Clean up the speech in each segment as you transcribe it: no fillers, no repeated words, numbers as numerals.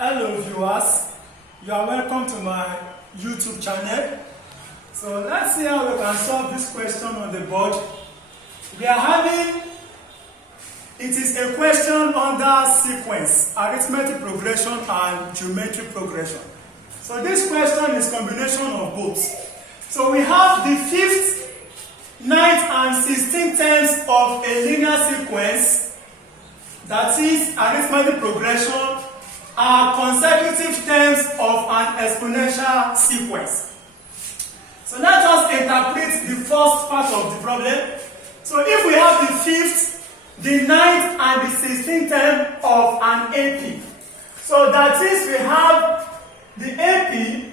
Hello viewers, you are welcome to my YouTube channel. So let's see how we can solve this question on the board. We are having, it is a question under sequence, arithmetic progression and geometric progression. So this question is combination of both. So we have the 5th, 9th and 16th terms of a linear sequence, that is arithmetic progression, are consecutive terms of an exponential sequence. So let us interpret the first part of the problem. So if we have the 5th, the 9th and the 16th term of an AP, so that is we have the AP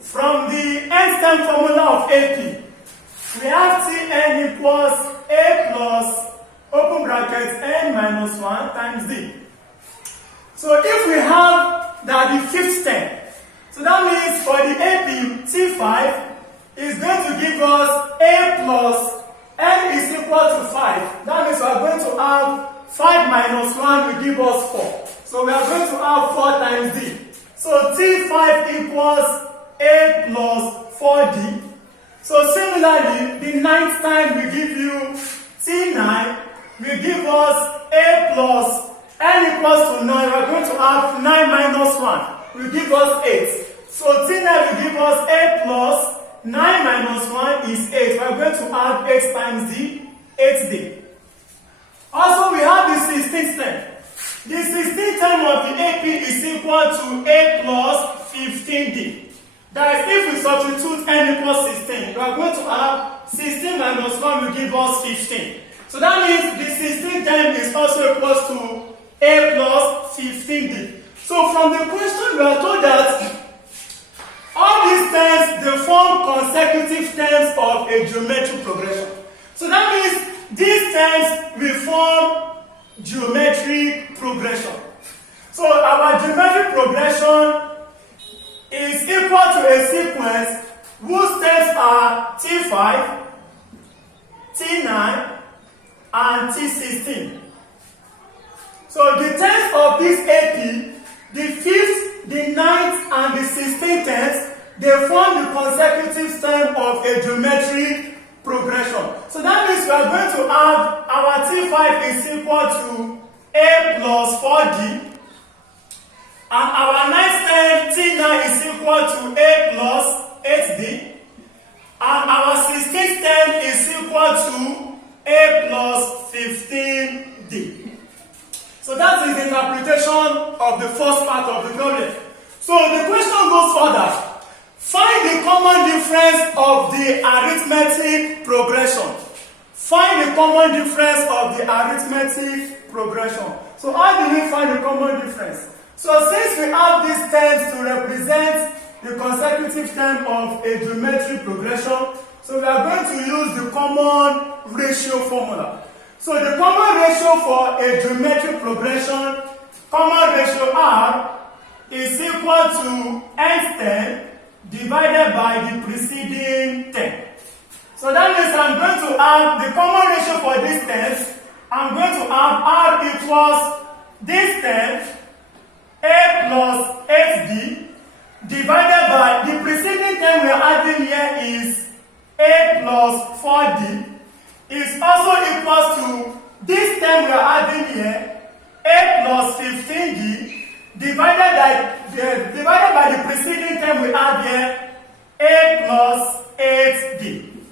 from the nth term formula of AP. We have Tn equals A plus open bracket n minus 1 times d. So if we have that the 5th term, so that means for the AP, T5 is going to give us A plus n is equal to 5. That means we are going to have 5 minus 1 will give us 4. So we are going to have 4 times d. So T5 equals A plus 4d. So similarly, the 9th time will give you T9 will give us A plus n equals to 9. We are going to have 9 minus 1 will give us 8. So T9 will give us A plus 9 minus 1 is 8. We are going to add 8 times d, 8d. Also, we have the 16th term. The 16th term of the AP is equal to A plus 15d. That is, if we substitute n equals 16, we are going to have 16 minus 1 will give us 15. So that means the 16th term is also equal to A plus 15d. So from the question we are told that all these terms, they form consecutive terms of a geometric progression. So that means these terms will form geometric progression. So our geometric progression is equal to a sequence whose terms are T5, T9, and T16. So the terms of this AP, the 5th, the 9th, and the 16th terms, they form the consecutive term of a geometric progression. So that means we are going to have our T5 is equal to A plus 4d, and our 9th term T9 is equal to A plus 8d, and our 16th term is equal to A plus 15d. So that is the interpretation of the first part of the problem. So the question goes further. Find the common difference of the arithmetic progression. Find the common difference of the arithmetic progression. So how do we find the common difference? So since we have these terms to represent the consecutive term of a geometric progression, so we are going to use the common ratio formula. So the common ratio for a geometric progression, common ratio R, is equal to nth term divided by the preceding term. So that means I'm going to have the common ratio for this term. I'm going to have R equals this term, A plus 8d, divided by the preceding term we are adding here is A plus 4d, is also equals to this term we are adding here, A plus 15d, divided by the preceding term we add here, A plus 8d.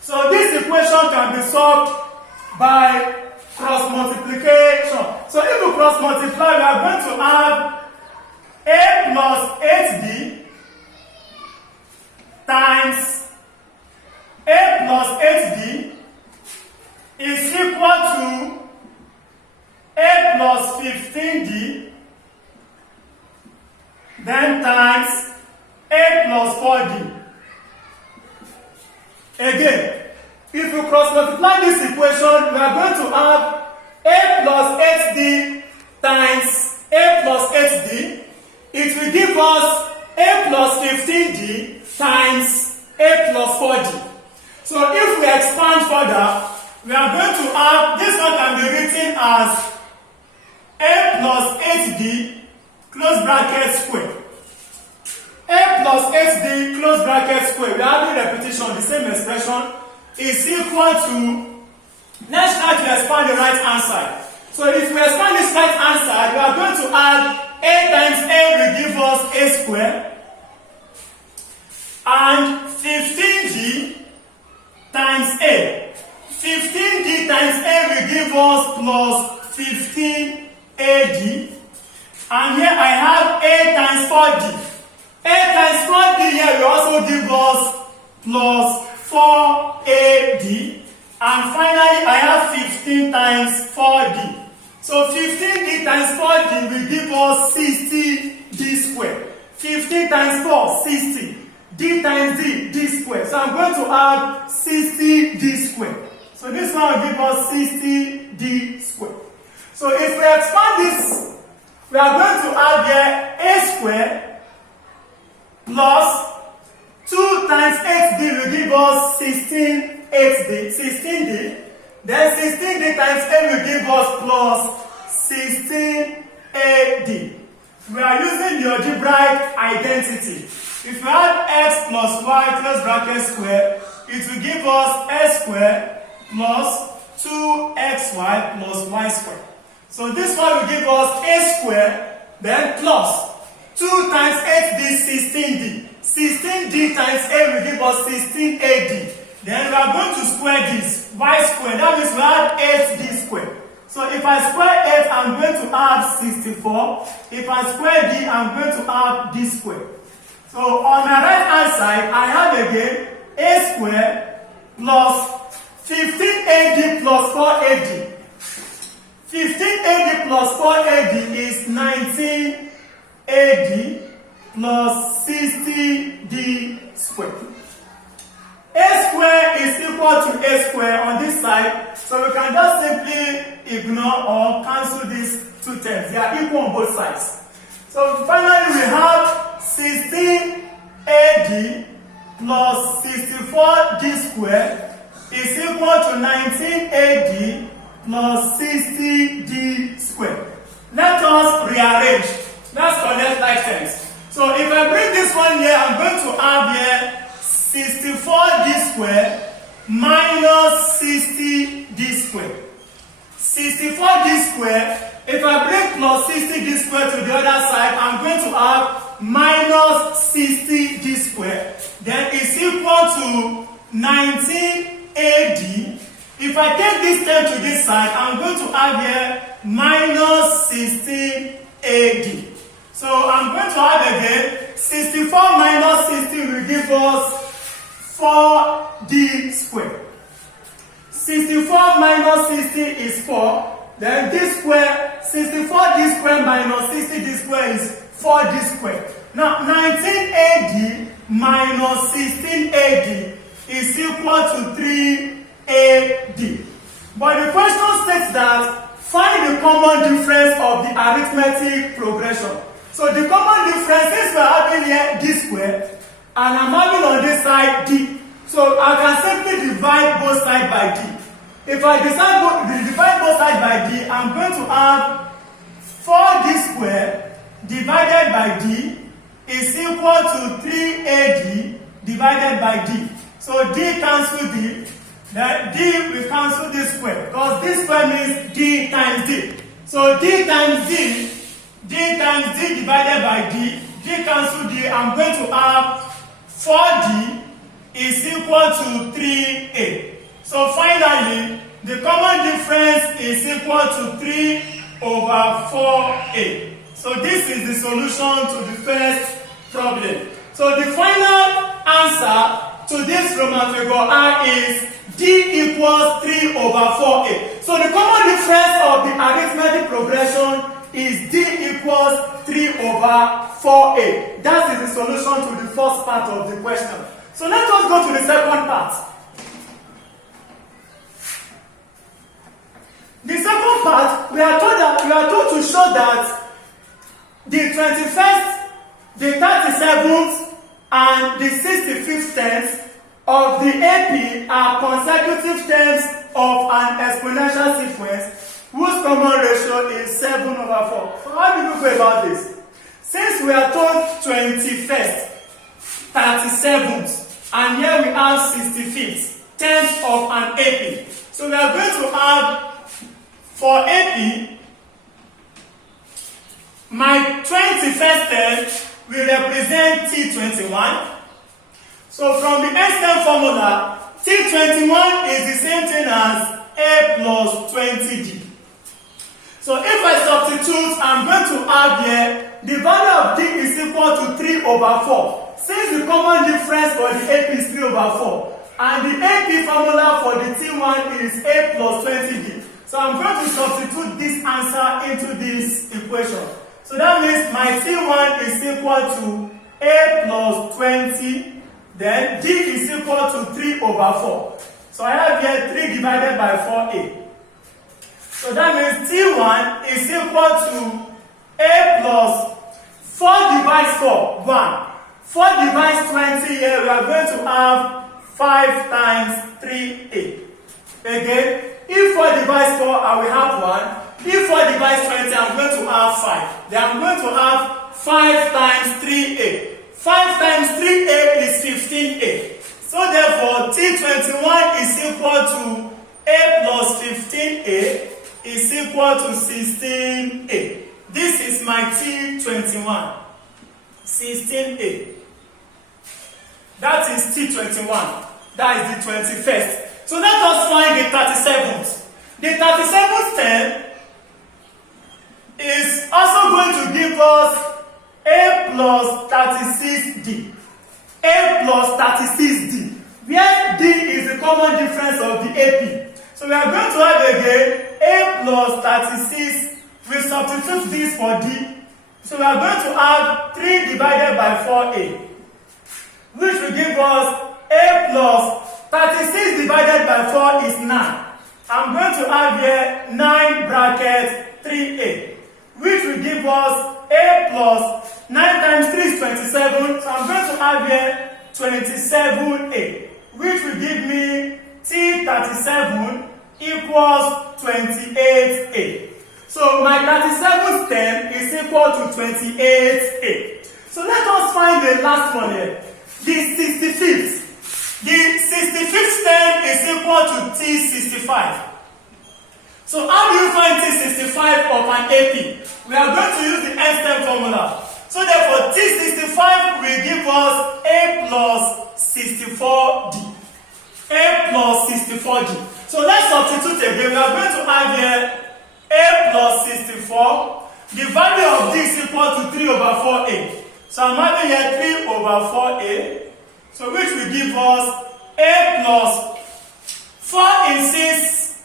So this equation can be solved by cross multiplication. So if we cross multiply, we are going to have A plus 8d times A plus 8d is equal to A plus 15d, then times A plus 4d. Again, if you cross multiply this equation, we are going to have A plus 8d times A plus 8d. It will give us A plus 15d times A plus 4d. So if we expand further, we are going to have, this one can be written as A plus 8b close bracket square. A plus 8b close bracket square, we are having repetition, the same expression, is equal to, let's try to expand the right hand side. So if we expand this right hand side, we are going to add a times a will give us a square, and 15d times a. 15d times a will give us plus 15ad, and here I have a times 4d. A times 4d here will also give us plus 4ad, and finally I have 15 times 4d. So 15d times 4d will give us 60d squared. 15 times 4, 60. D times d squared. So I'm going to add 60d squared. So this one will give us 60d squared. So if we expand this, we are going to add here a squared plus 2 times 8d will give us 16d. Then 16d times a will give us plus 16ad. We are using the algebraic identity. If we add x plus y close bracket square, it will give us x squared plus 2xy plus y squared. So this one will give us a squared, then plus 2 times 8d, 16d. 16d times a will give us 16ad. Then we are going to square this, y squared, that means we add 8d squared. So if I square 8, I'm going to add 64. If I square d, I'm going to add d squared. So on my right hand side, I have again a squared plus 15ad plus 4ad. 15ad plus 4ad is 19ad plus 60d squared. A square is equal to a square on this side, so we can just simply ignore or cancel these two terms. They are equal on both sides. So finally we have 16ad plus 64d squared is equal to 19ad plus 60d squared. Let us rearrange. Let's connect like terms. So if I bring this one here, I'm going to have here 64d squared minus 60d squared. 64d squared, if I bring plus 60d squared to the other side, I'm going to have minus 60d squared. Then it's equal to 19ad. If I take this term to this side, I'm going to have here minus 16ad. So I'm going to have again 64 minus 60 will give us 4d squared. 64 minus 60 is 4. Then d squared, 64d squared minus 60d squared is 4d squared. Now 19ad minus 16ad is equal to 3ad. But the question states that find the common difference of the arithmetic progression. So the common difference is we're having here d squared, and I'm having on this side d. So I can simply divide both sides by d. If I divide both sides by d, I'm going to have 4d squared divided by d is equal to 3ad divided by d. So d cancel d. Then d will cancel this square, because this square means d times d. So d times d divided by d cancel d, I'm going to have 4d is equal to 3a. So finally, the common difference is equal to 3 over 4a. So this is the solution to the first problem. So the final answer to this Roman figure R is d equals 3 over 4a. So the common difference of the arithmetic progression is d equals 3 over 4a. That is the solution to the first part of the question. So let us go to the second part. The second part, we are told to show that the 21st, the 37th, and the 65th terms of the AP are consecutive terms of an exponential sequence whose common ratio is 7 over 4. So how do we go about this? Since we are told 21st, 37th, and here we have 65th, 10th of an AP. So we are going to have, for AP, my 21st term will represent T21. So from the extent formula, T21 is the same thing as A plus 20D. So if I substitute, I'm going to have here, the value of D is equal to 3 over 4. Since the common difference for the AP is 3 over 4, and the AP formula for the T1 is A plus 20D. So I'm going to substitute this answer into this equation. So that means my T1 is equal to A plus 20, then D is equal to 3 over 4. So I have here 3 divided by 4A. So that means T1 is equal to A plus 4 divides 4, 1. 4 divides 20 here, we are going to have 5 times 3A. Again, if 4 divides 4, I will have 1. If 4 divides 20, I'm going to have 5. Then I'm going to have 5 times 3A. 5 times 3A is 15A. So therefore, T21 is equal to A plus 15A is equal to 16A. This is my T21. 16A. That is T21. That is the 21st. So let us find the 37th. The 37th term is also going to give us A plus 36D. A plus 36D. Where D is the common difference of the AP. So we are going to have again A plus 36. We substitute this for D. So we are going to have 3 divided by 4A, which will give us A plus 36 divided by 4 is 9. I'm going to have here 9 bracket 3A, which will give us A plus 9 times 3 is 27. So I'm going to have here 27A, which will give me T37 equals 28A. So my 37th term is equal to 28A. So let us find the last one here. The 65th. The 65th term is equal to T65. So how do you find T65 of an AP? We are going to use the extent formula. So therefore, T65 will give us A plus 64D. A plus 64D. So let's substitute again. We are going to have here A plus 64. The value of D is equal to 3 over 4A. So I'm having here 3 over 4A. So which will give us A plus 4 in 6.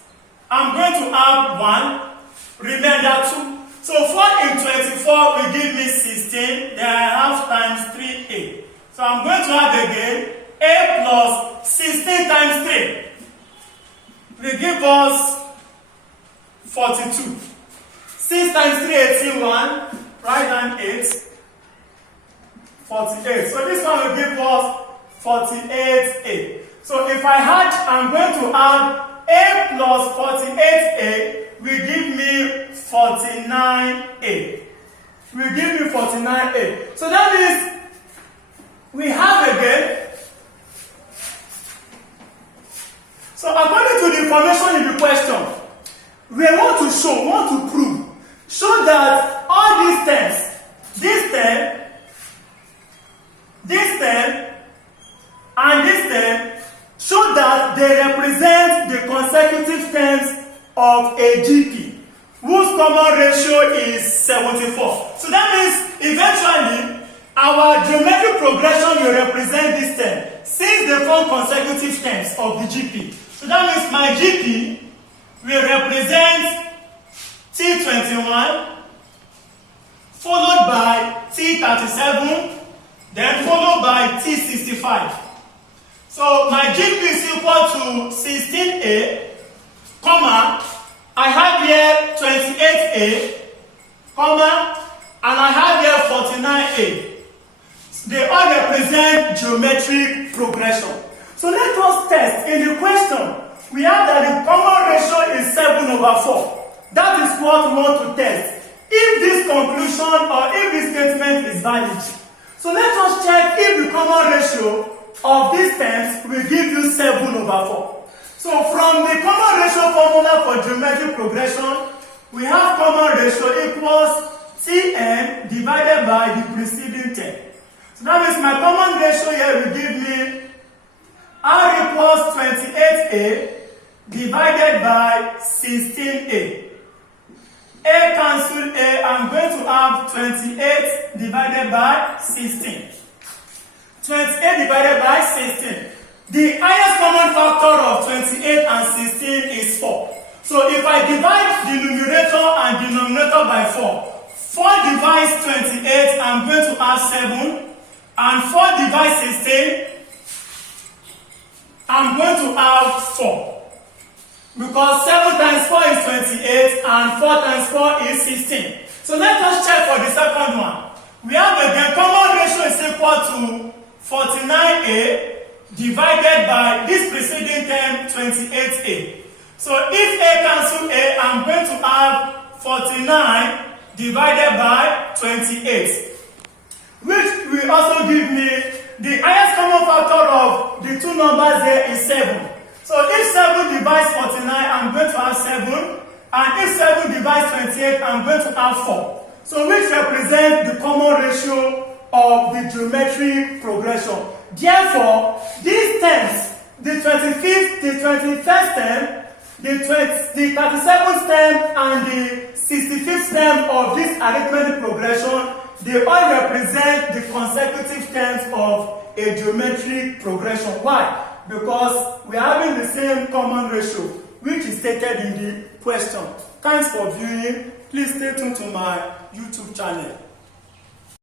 I'm going to have 1. Remainder 2. So 4 in 24 will give me 16. Then I have times 3A. So I'm going to have again A plus 16 times 3 will give us 42. 6 times 3, 81. Write down 8. 48. So this one will give us 48A. So if I had, I'm going to add A plus 48A will give me 49A. Will give me 49A. So that means we have again. So according to the information in the question, we want to show, want to prove, show that all these terms, this term, this term, and this term, show that they represent the consecutive terms of a GP, whose common ratio is 74. So that means eventually our geometric progression will represent this term, since they form consecutive terms of the GP. So that means my GP will represent T21, followed by T37, then followed by T65. So my GP is equal to 16A, comma, I have here 28A, comma, and I have here 49A. They all represent geometric progression. So let us test. In the question, we have that the common ratio is 7 over 4. That is what we want to test. If this conclusion or if this statement is valid. So let us check if the common ratio of these terms will give you 7/4. So from the common ratio formula for geometric progression, we have common ratio equals Tn divided by the preceding term. So that means my common ratio here will give me R equals 28A divided by 16A. A cancel A, I'm going to have 28 divided by 16. 28 divided by 16. The highest common factor of 28 and 16 is 4. So if I divide the numerator and denominator by 4, 4 divides 28, I'm going to have 7. And 4 divides 16, I'm going to have 4. Because 7 times 4 is 28 and 4 times 4 is 16. So let us check for the second one. We have again common ratio is equal to 49A divided by this preceding term 28A. So if A cancel A, I'm going to have 49 divided by 28. Which will also give me the highest common factor of the two numbers here is 7. So if 7 divides 49, I'm going to have 7. And if 7 divides 28, I'm going to have 4. So which represents the common ratio of the geometric progression. Therefore, these terms, the 25th, the 21st term, the 37th term, and the 65th term of this arithmetic progression, they all represent the consecutive terms of a geometric progression. Why? Because we are having the same common ratio, which is stated in the question. Thanks for viewing. Please stay tuned to my YouTube channel.